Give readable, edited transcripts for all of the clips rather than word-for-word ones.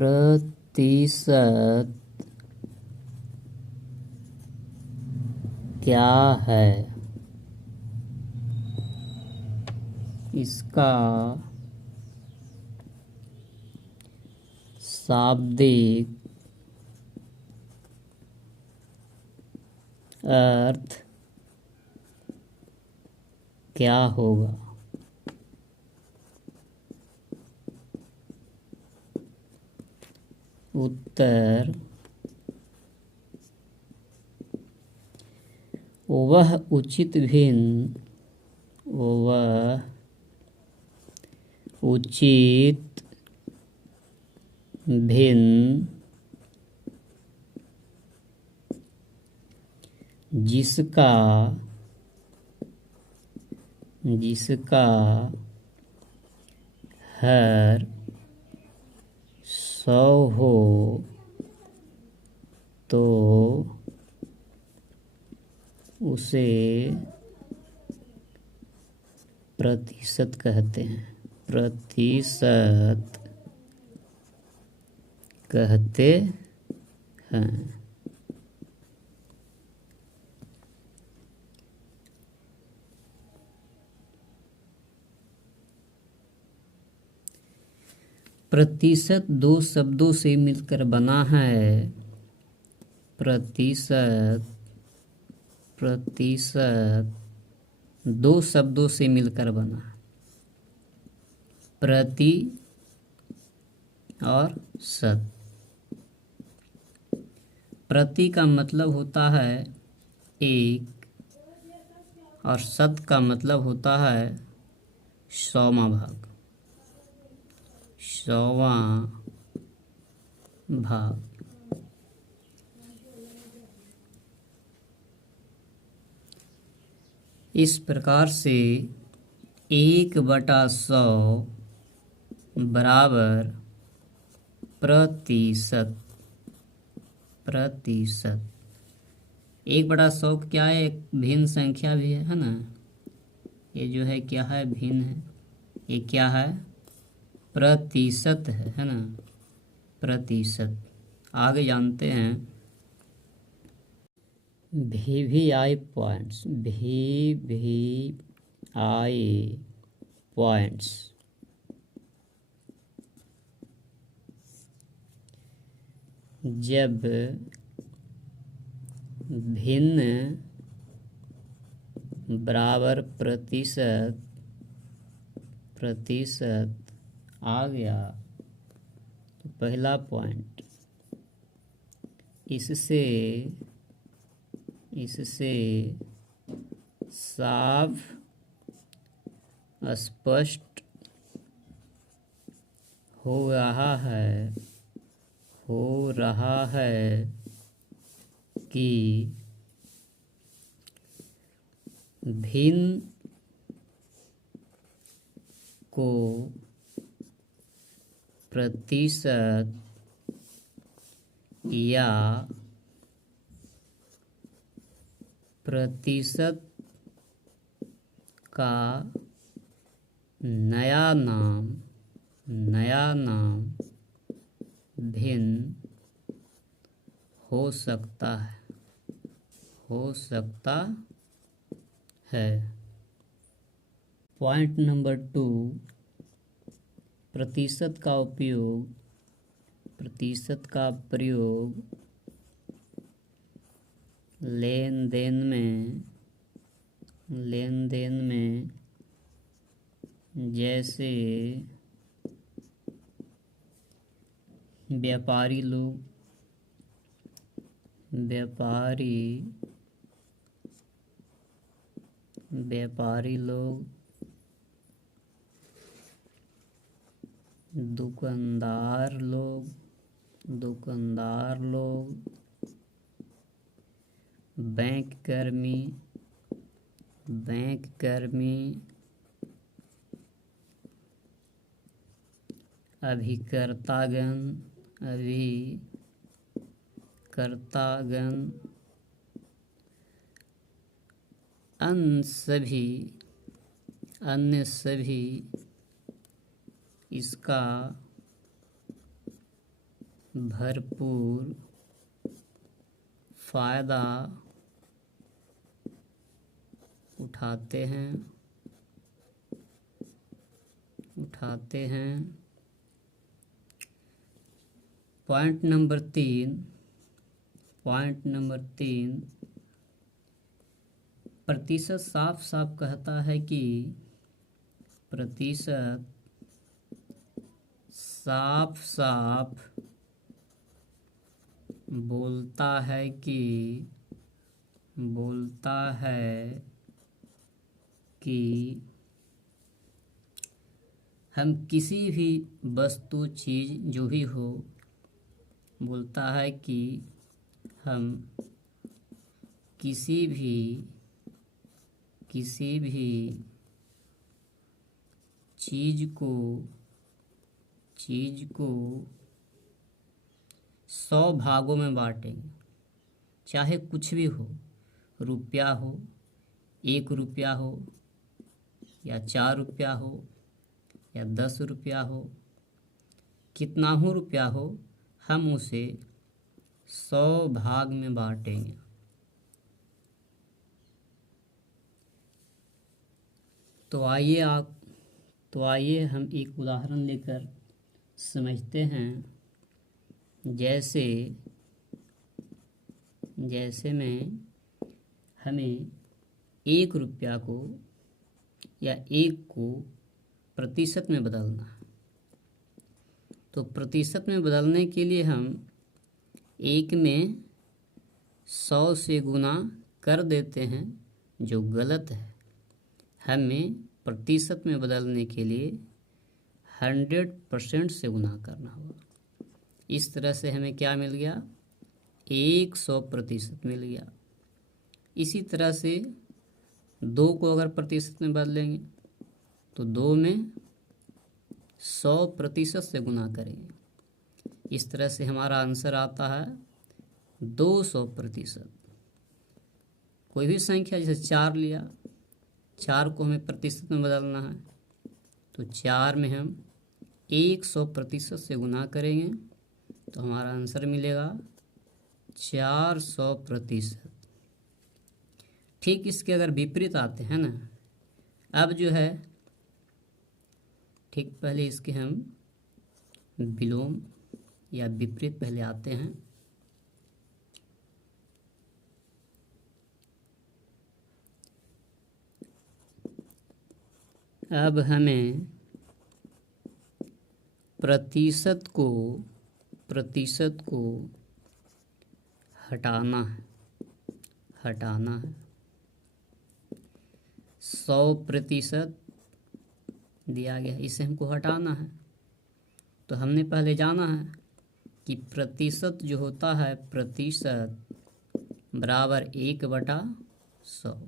प्रतिशत क्या है? इसका शाब्दिक अर्थ क्या होगा? उत्तर: वह उचित भिन्न जिसका हर 100 हो तो उसे प्रतिशत कहते हैं। प्रतिशत कहते हैं। प्रतिशत दो शब्दों से मिलकर बना है। प्रतिशत दो शब्दों से मिलकर बना है। प्रति और शत। प्रति का मतलब होता है एक और शत का मतलब होता है 100वां भाग। 100वां भाग। इस प्रकार से 1/100 बराबर प्रतिशत। 1/100 क्या है? एक भिन्न संख्या भी है ना। ये जो है क्या है? भिन्न है। ये क्या है? प्रतिशत है ना। प्रतिशत। आगे जानते हैं VVI पॉइंट्स। VVI points. जब भिन्न बराबर प्रतिशत आ गया तो पहला पॉइंट, इससे साफ स्पष्ट हो रहा है कि भिन्न को प्रतिशत या प्रतिशत का नया नाम भिन्न हो सकता है। पॉइंट नंबर 2, प्रतिशत का प्रयोग लेन देन में जैसे व्यापारी लोग, दुकानदार लोग, बैंक कर्मी, अभिकर्तागण, अन्य सभी इसका भरपूर फायदा उठाते हैं। पॉइंट नंबर 3 प्रतिशत साफ साफ कहता है कि प्रतिशत साफ साफ बोलता है कि हम किसी भी वस्तु चीज़ जो भी हो, बोलता है कि हम किसी भी चीज़ को 100 भागों में बांटेंगे। चाहे कुछ भी हो, रुपया हो, 1 रुपया हो, या 4 रुपया हो, या 10 रुपया हो, कितना हो रुपया हो, हम उसे 100 भाग में बांटेंगे। तो आइए हम एक उदाहरण लेकर समझते हैं। जैसे में हमें 1 रुपया को या 1 को प्रतिशत में बदलना है। तो प्रतिशत में बदलने के लिए हम 1 में 100 से गुना कर देते हैं, जो गलत है। हमें प्रतिशत में बदलने के लिए 100% से गुना करना होगा। इस तरह से हमें क्या मिल गया? 100% मिल गया। इसी तरह से 2 को अगर प्रतिशत में बदलेंगे तो 2 में 100% से गुना करेंगे। इस तरह से हमारा आंसर आता है 200%। कोई भी संख्या, जैसे 4 लिया, 4 को हमें प्रतिशत में बदलना है, तो 4 में हम 100% से गुना करेंगे तो हमारा आंसर मिलेगा 400%। ठीक इसके अगर विपरीत आते हैं ना, अब जो है ठीक पहले इसके हम विलोम या विपरीत पहले आते हैं। अब हमें प्रतिशत को हटाना है। 100% दिया गया है, इसे हमको हटाना है। तो हमने पहले जाना है कि प्रतिशत जो होता है, प्रतिशत बराबर 1/100।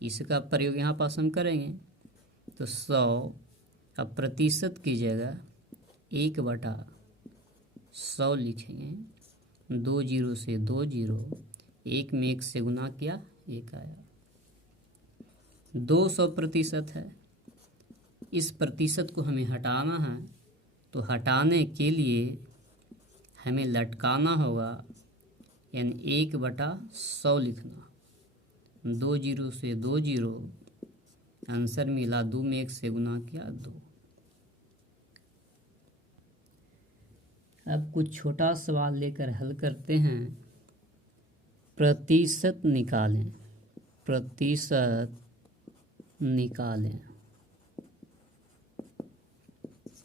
इसका प्रयोग यहाँ पास हम करेंगे तो 100 अब प्रतिशत की जगह 1/100 लिखेंगे। 2 जीरो से 2 जीरो, 1 में 1 से गुना किया, 1 आया। 200% है। इस प्रतिशत को हमें हटाना है, तो हटाने के लिए हमें लटकाना होगा, यानी 1/100 लिखना। 2 जीरो से 2 जीरो, आंसर मिला 2 में 1 से गुना किया 2। अब कुछ छोटा सवाल लेकर हल करते हैं। प्रतिशत निकालें।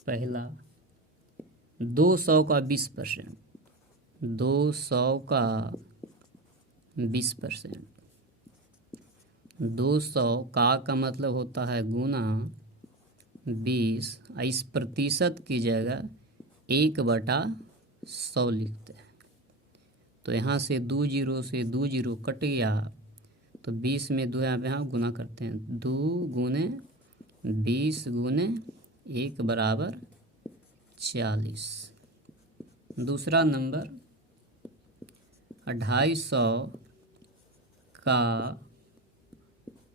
पहला 200 का 20%। 200 का 20%। 200 का मतलब होता है गुना 20। इस प्रतिशत की जगह 1/100 लिखते हैं। तो यहाँ से 2 जीरो से 2 जीरो कट गया, तो 20 में 2 यहाँ गुना करते हैं। 2 गुने 20 गुने 1 बराबर 40। दूसरा नंबर 250 का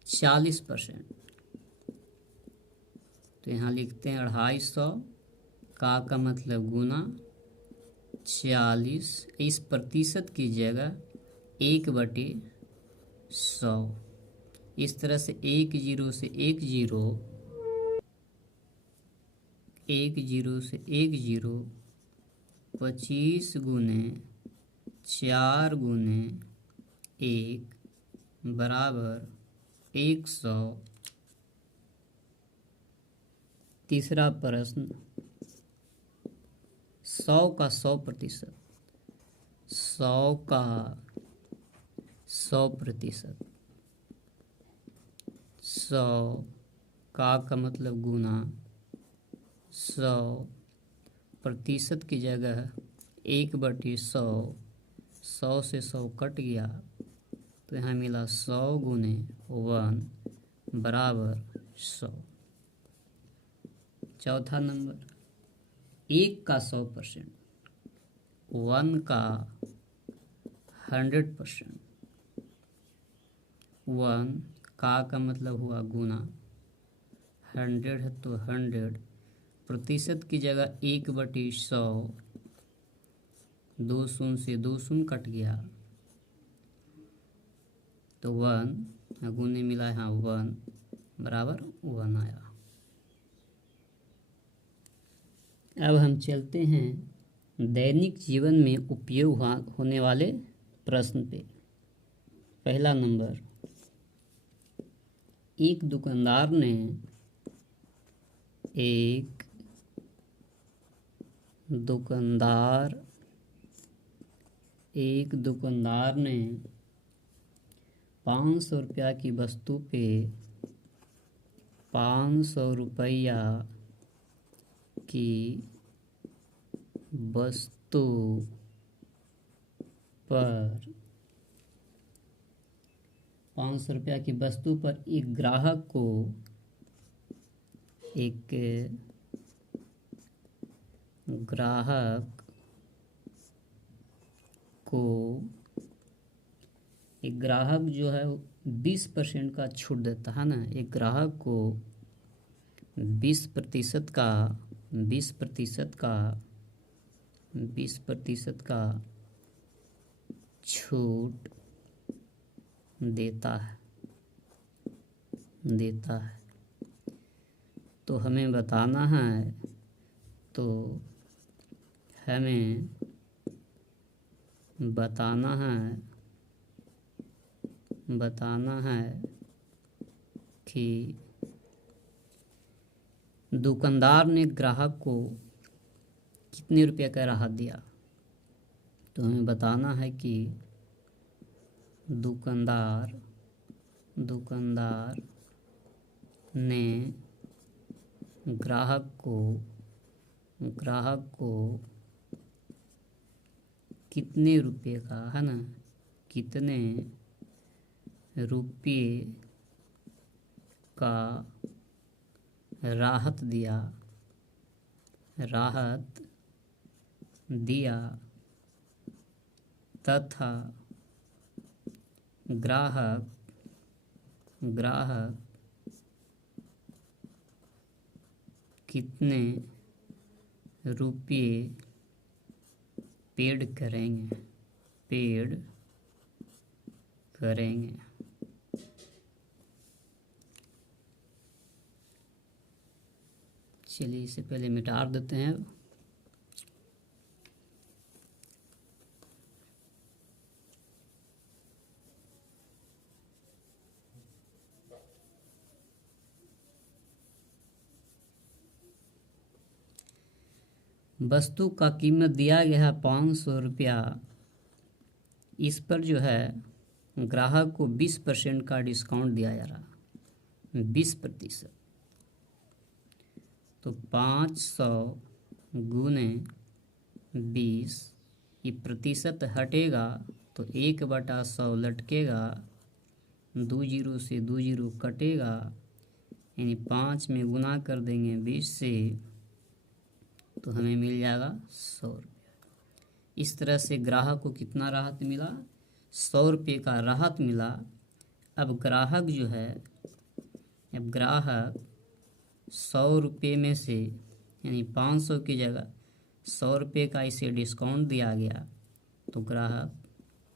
40%। तो यहाँ लिखते हैं 250 का मतलब गुना 40, इस प्रतिशत की जगह 1/100। इस तरह से 1 0 से 1 0, 1 0 से 1 0, 25 गुने 4 गुने 1 बराबर 100। तीसरा प्रश्न, 100 का 100%, 100 का 100%, 100 का मतलब गुना, 100 प्रतिशत की जगह 1/100, 100 से 100 कट गया तो यहाँ मिला 100 गुने 1 बराबर 100। चौथा नंबर, 1 का 100%, 1 का 100%, 1 का मतलब हुआ गुना, 100 है तो 100, प्रतिशत की जगह 1/100, 2 शून्य से 2 शून्य कट गया तो 1, गुने मिला यहाँ 1 बराबर 1 आया। अब हम चलते हैं दैनिक जीवन में उपयोग होने वाले प्रश्न पे। पहला नंबर, एक दुकानदार ने 500 रुपया की वस्तु पे 500 रुपया की वस्तु पर 500 रुपया की वस्तु पर एक ग्राहक जो है 20% का छूट देता है ना। एक ग्राहक को 20% का छूट देता है। तो हमें बताना है कि दुकानदार ने ग्राहक को कितने रुपए का राहत दिया। तो हमें बताना है कि दुकानदार ने ग्राहक को कितने रुपए का, है ना, कितने रुपये का राहत दिया तथा ग्राहक कितने रुपये पेड करेंगे। चलिए इसे पहले मिटा देते हैं। वस्तु का कीमत दिया गया है 500 रुपया। इस पर जो है ग्राहक को 20% का डिस्काउंट दिया जा रहा, 20%। तो 500 गुने 20, ये प्रतिशत हटेगा तो 1/100 लटकेगा, 2 जीरो से 2 जीरो कटेगा, यानी 5 में गुना कर देंगे 20 से तो हमें मिल जाएगा 100 रुपया। इस तरह से ग्राहक को कितना राहत मिला, 100 रुपये का राहत मिला। अब ग्राहक 100 रुपये में से, यानी 500 की जगह 100 रुपये का इसे डिस्काउंट दिया गया तो ग्राहक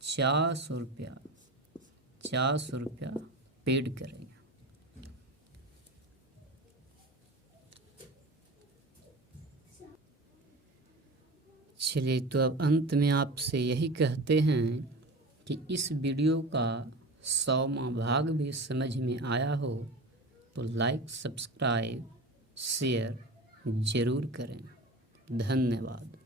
400 रुपया पेड करेगा। चलिए, तो अब अंत में आपसे यही कहते हैं कि इस वीडियो का 100वां भाग भी समझ में आया हो तो लाइक, सब्सक्राइब, शेयर ज़रूर करें। धन्यवाद।